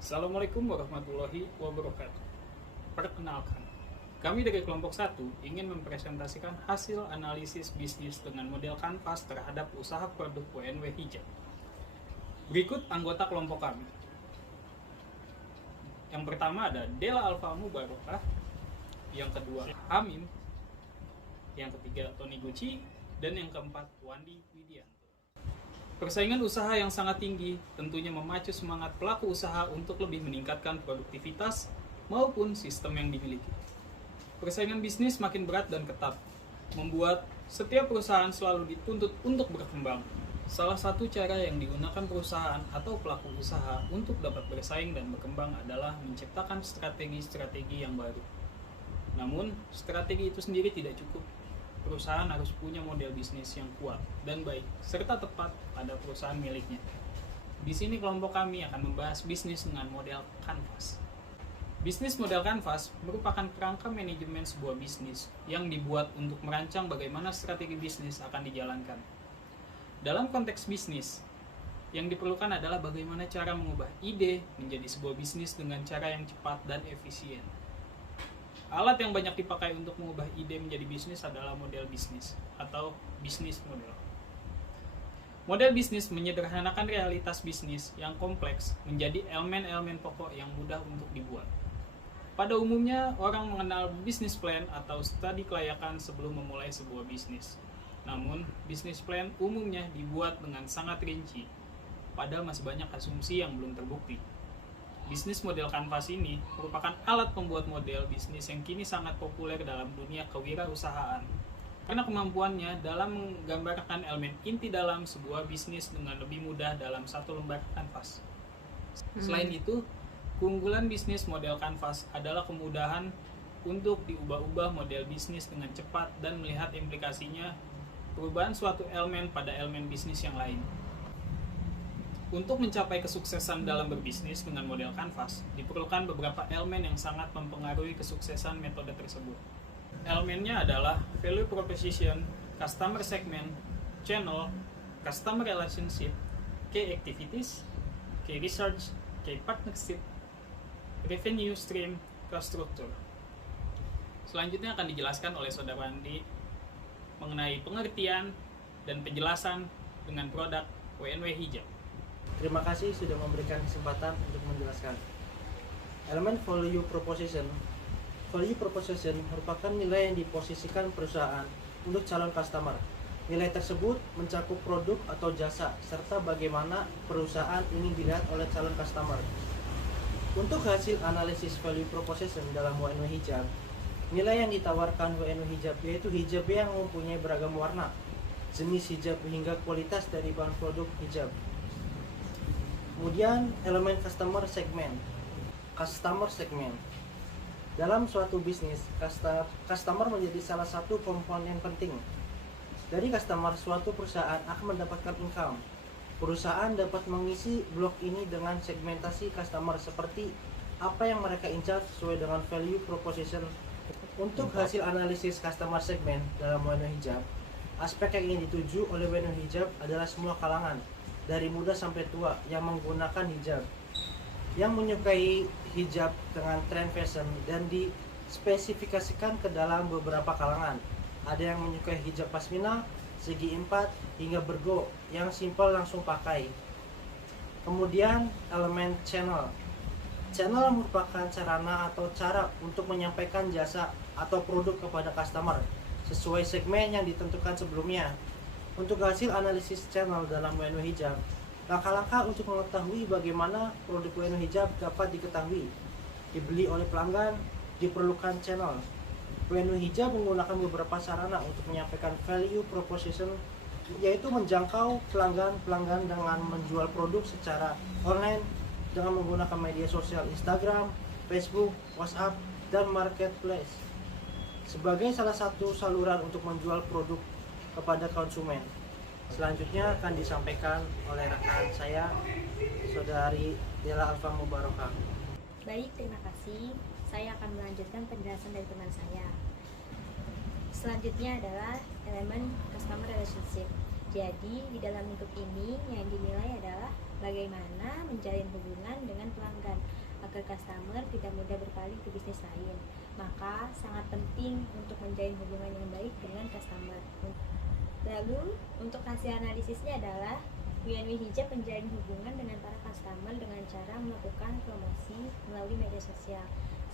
Assalamualaikum warahmatullahi wabarakatuh. Perkenalkan, kami dari kelompok 1 ingin mempresentasikan hasil analisis bisnis dengan model kanvas terhadap usaha produk WNW Hijab. Berikut anggota kelompok kami. Yang pertama ada Dela Alfa Mubarokah, yang kedua Hamim, yang ketiga Tony Gucci, dan yang keempat Wandi Widianto. Persaingan usaha yang sangat tinggi tentunya memacu semangat pelaku usaha untuk lebih meningkatkan produktivitas maupun sistem yang dimiliki. Persaingan bisnis makin berat dan ketat, membuat setiap perusahaan selalu dituntut untuk berkembang. Salah satu cara yang digunakan perusahaan atau pelaku usaha untuk dapat bersaing dan berkembang adalah menciptakan strategi-strategi yang baru. Namun, strategi itu sendiri tidak cukup. Perusahaan harus punya model bisnis yang kuat dan baik, serta tepat pada perusahaan miliknya. Di sini kelompok kami akan membahas bisnis dengan model kanvas. Bisnis model kanvas merupakan kerangka manajemen sebuah bisnis yang dibuat untuk merancang bagaimana strategi bisnis akan dijalankan. Dalam konteks bisnis, yang diperlukan adalah bagaimana cara mengubah ide menjadi sebuah bisnis dengan cara yang cepat dan efisien. Alat yang banyak dipakai untuk mengubah ide menjadi bisnis adalah model bisnis atau bisnis model. Model bisnis menyederhanakan realitas bisnis yang kompleks menjadi elemen-elemen pokok yang mudah untuk dibuat. Pada umumnya, orang mengenal bisnis plan atau studi kelayakan sebelum memulai sebuah bisnis. Namun, bisnis plan umumnya dibuat dengan sangat rinci, padahal masih banyak asumsi yang belum terbukti. Bisnis model kanvas ini merupakan alat pembuat model bisnis yang kini sangat populer dalam dunia kewirausahaan karena kemampuannya dalam menggambarkan elemen inti dalam sebuah bisnis dengan lebih mudah dalam satu lembar kanvas. Selain itu, keunggulan bisnis model kanvas adalah kemudahan untuk diubah-ubah model bisnis dengan cepat dan melihat implikasinya perubahan suatu elemen pada elemen bisnis yang lain. Untuk mencapai kesuksesan dalam berbisnis dengan model kanvas, diperlukan beberapa elemen yang sangat mempengaruhi kesuksesan metode tersebut. Elemennya adalah value proposition, customer segment, channel, customer relationship, key activities, key research, key partnership, revenue stream, cost structure. Selanjutnya akan dijelaskan oleh Saudara Wandi mengenai pengertian dan penjelasan dengan produk WNW Hijab. Terima kasih sudah memberikan kesempatan untuk menjelaskan. Elemen value proposition. Value proposition merupakan nilai yang diposisikan perusahaan untuk calon customer. Nilai tersebut mencakup produk atau jasa, serta bagaimana perusahaan ingin dilihat oleh calon customer. Untuk hasil analisis value proposition dalam WNW Hijab, nilai yang ditawarkan WNW Hijab yaitu hijab yang mempunyai beragam warna, jenis hijab hingga kualitas dari bahan produk hijab. Kemudian elemen customer segment. Customer segment. Dalam suatu bisnis, customer menjadi salah satu komponen penting. Dari customer, suatu perusahaan akan mendapatkan income. Perusahaan dapat mengisi blok ini dengan segmentasi customer seperti apa yang mereka incar sesuai dengan value proposition. Untuk hasil analisis customer segment dalam WNW Hijab, aspek yang ingin dituju oleh WNW Hijab adalah semua kalangan, dari muda sampai tua yang menggunakan hijab, yang menyukai hijab dengan tren fashion dan dispesifikasikan ke dalam beberapa kalangan. Ada yang menyukai hijab pasmina, segi 4, hingga bergo yang simpel langsung pakai. Kemudian elemen channel. Channel merupakan sarana atau cara untuk menyampaikan jasa atau produk kepada customer sesuai segmen yang ditentukan sebelumnya. Untuk hasil analisis channel dalam WNW Hijab, langkah-langkah untuk mengetahui bagaimana produk WNW Hijab dapat diketahui, dibeli oleh pelanggan, diperlukan channel. WNW Hijab menggunakan beberapa sarana untuk menyampaikan value proposition, yaitu menjangkau pelanggan-pelanggan dengan menjual produk secara online dengan menggunakan media sosial Instagram, Facebook, WhatsApp, dan Marketplace sebagai salah satu saluran untuk menjual produk kepada konsumen. Selanjutnya akan disampaikan oleh rekan saya, Saudari Dela Alfa Mubarokah. Baik, terima kasih. Saya akan melanjutkan penjelasan dari teman saya. Selanjutnya adalah elemen customer relationship. Jadi, di dalam lingkup ini yang dinilai adalah bagaimana menjalin hubungan dengan pelanggan agar customer tidak mudah berpaling ke bisnis lain. Maka sangat penting untuk menjalin hubungan yang baik dengan customer. Lalu untuk hasil analisisnya adalah WNW Hijab menjalin hubungan dengan para customer dengan cara melakukan promosi melalui media sosial.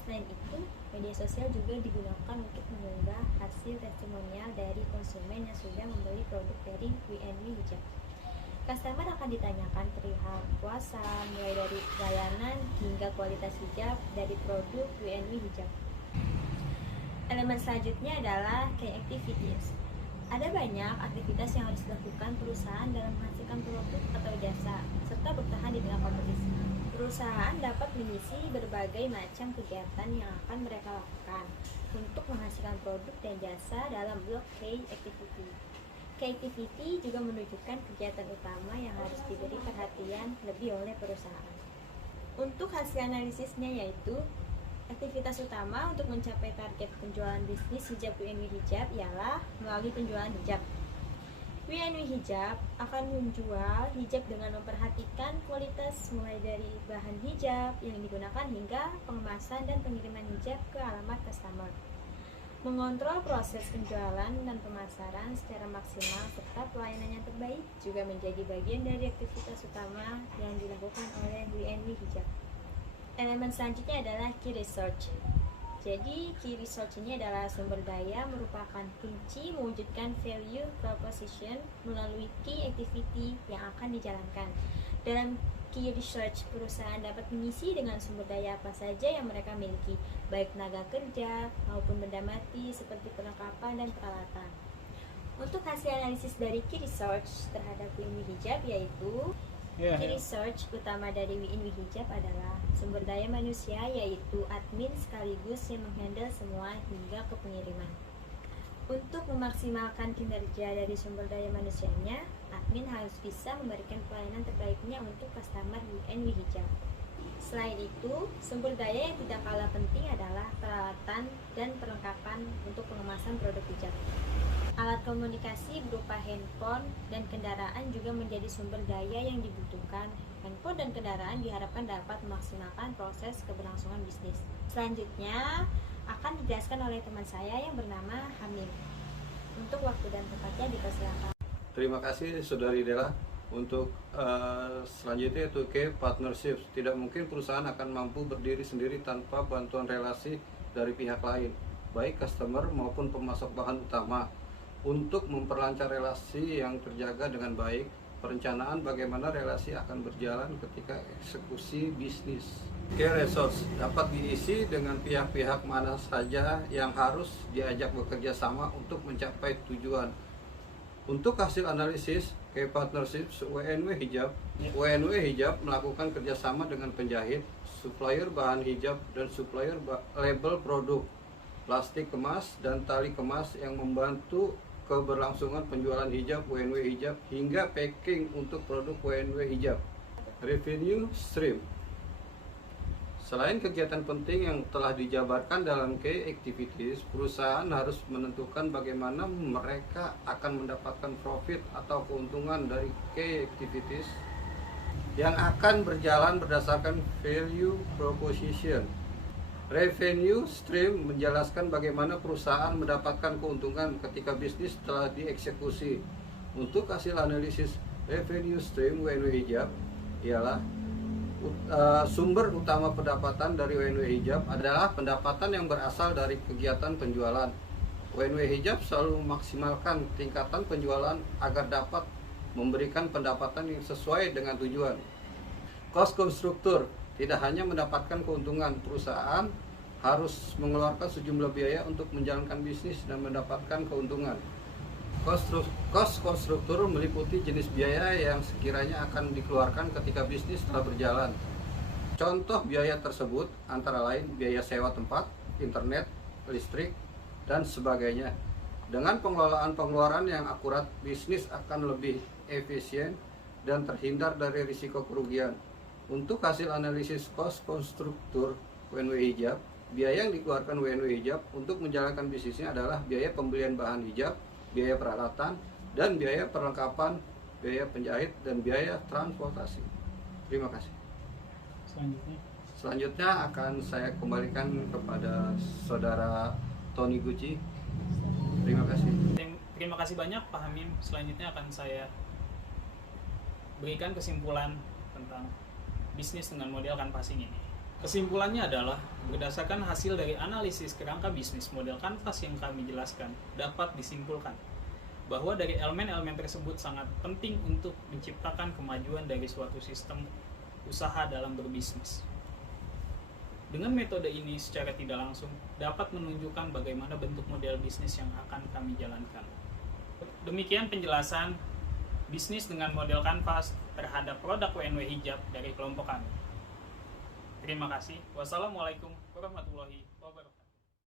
Selain itu, media sosial juga digunakan untuk mengunggah hasil testimonial dari konsumen yang sudah membeli produk dari WNW Hijab. Customer akan ditanyakan perihal puasa, mulai dari layanan hingga kualitas hijab dari produk WNW Hijab. Elemen selanjutnya adalah key activities. Ada banyak aktivitas yang harus dilakukan perusahaan dalam menghasilkan produk atau jasa, serta bertahan di tengah kompetisi. Perusahaan dapat mengisi berbagai macam kegiatan yang akan mereka lakukan untuk menghasilkan produk dan jasa dalam blok key activity. Key activity juga menunjukkan kegiatan utama yang harus diberi perhatian lebih oleh perusahaan. Untuk hasil analisisnya yaitu aktivitas utama untuk mencapai target penjualan bisnis hijab WNW Hijab ialah melalui penjualan hijab. WNW Hijab akan menjual hijab dengan memperhatikan kualitas mulai dari bahan hijab yang digunakan hingga pengemasan dan pengiriman hijab ke alamat customer. Mengontrol proses penjualan dan pemasaran secara maksimal serta pelayanan yang terbaik juga menjadi bagian dari aktivitas utama yang dilakukan oleh WNW Hijab. Elemen selanjutnya adalah key research. Jadi key research ini adalah sumber daya merupakan kunci mewujudkan value proposition melalui key activity yang akan dijalankan. Dalam key research, perusahaan dapat mengisi dengan sumber daya apa saja yang mereka miliki, baik tenaga kerja maupun benda mati seperti perlengkapan dan peralatan. Untuk hasil analisis dari key research terhadap WNW Hijab yaitu key research utama dari WNW Hijab adalah sumber daya manusia, yaitu admin sekaligus yang menghandle semua hingga ke pengiriman. Untuk memaksimalkan kinerja dari sumber daya manusianya, admin harus bisa memberikan pelayanan terbaiknya untuk customer WNW Hijab. Selain itu, sumber daya yang tidak kalah penting adalah peralatan dan perlengkapan untuk pengemasan produk hijab. Alat komunikasi berupa handphone dan kendaraan juga menjadi sumber daya yang dibutuhkan. Handphone dan kendaraan diharapkan dapat memaksimalkan proses keberlangsungan bisnis. Selanjutnya akan dijelaskan oleh teman saya yang bernama Hamim. Untuk waktu dan tempatnya dipersilakan. Terima kasih Saudari Dela. Untuk selanjutnya itu key partnership. Tidak mungkin perusahaan akan mampu berdiri sendiri tanpa bantuan relasi dari pihak lain, baik customer maupun pemasok bahan utama. Untuk memperlancar relasi yang terjaga dengan baik, perencanaan bagaimana relasi akan berjalan ketika eksekusi bisnis. Key resource dapat diisi dengan pihak-pihak mana saja yang harus diajak bekerja sama untuk mencapai tujuan. Untuk hasil analisis key partnership WNW Hijab, WNW Hijab melakukan kerjasama dengan penjahit, supplier bahan hijab, dan supplier label produk, plastik kemas, dan tali kemas yang membantu keberlangsungan penjualan hijab WNW Hijab hingga packing untuk produk WNW Hijab. Revenue stream. Selain kegiatan penting yang telah dijabarkan dalam key activities, perusahaan harus menentukan bagaimana mereka akan mendapatkan profit atau keuntungan dari key activities yang akan berjalan berdasarkan value proposition. Revenue stream menjelaskan bagaimana perusahaan mendapatkan keuntungan ketika bisnis telah dieksekusi. Untuk hasil analisis revenue stream WNW Hijab ialah sumber utama pendapatan dari WNW Hijab adalah pendapatan yang berasal dari kegiatan penjualan. WNW Hijab selalu memaksimalkan tingkatan penjualan agar dapat memberikan pendapatan yang sesuai dengan tujuan. Cost konstruktur tidak hanya mendapatkan keuntungan, perusahaan harus mengeluarkan sejumlah biaya untuk menjalankan bisnis dan mendapatkan keuntungan. Cost konstruktur meliputi jenis biaya yang sekiranya akan dikeluarkan ketika bisnis telah berjalan. Contoh biaya tersebut antara lain biaya sewa tempat, internet, listrik, dan sebagainya. Dengan pengelolaan pengeluaran yang akurat, bisnis akan lebih efisien dan terhindar dari risiko kerugian. Untuk hasil analisis cost konstruktur WNW Hijab, biaya yang dikeluarkan WNW Hijab untuk menjalankan bisnisnya adalah biaya pembelian bahan hijab, biaya peralatan, dan biaya perlengkapan, biaya penjahit, dan biaya transportasi. Terima kasih. Selanjutnya Akan saya kembalikan kepada saudara Tony Gucci. Terima kasih. terima kasih banyak Pak Hamim. Selanjutnya akan saya berikan kesimpulan tentang bisnis dengan model canvassing ini. Kesimpulannya adalah berdasarkan hasil dari analisis kerangka bisnis model kanvas yang kami jelaskan, dapat disimpulkan bahwa dari elemen-elemen tersebut sangat penting untuk menciptakan kemajuan dari suatu sistem usaha dalam berbisnis. Dengan metode ini secara tidak langsung dapat menunjukkan bagaimana bentuk model bisnis yang akan kami jalankan. Demikian penjelasan bisnis dengan model kanvas terhadap produk WNW Hijab dari kelompok kami. Terima kasih. Wassalamualaikum warahmatullahi wabarakatuh.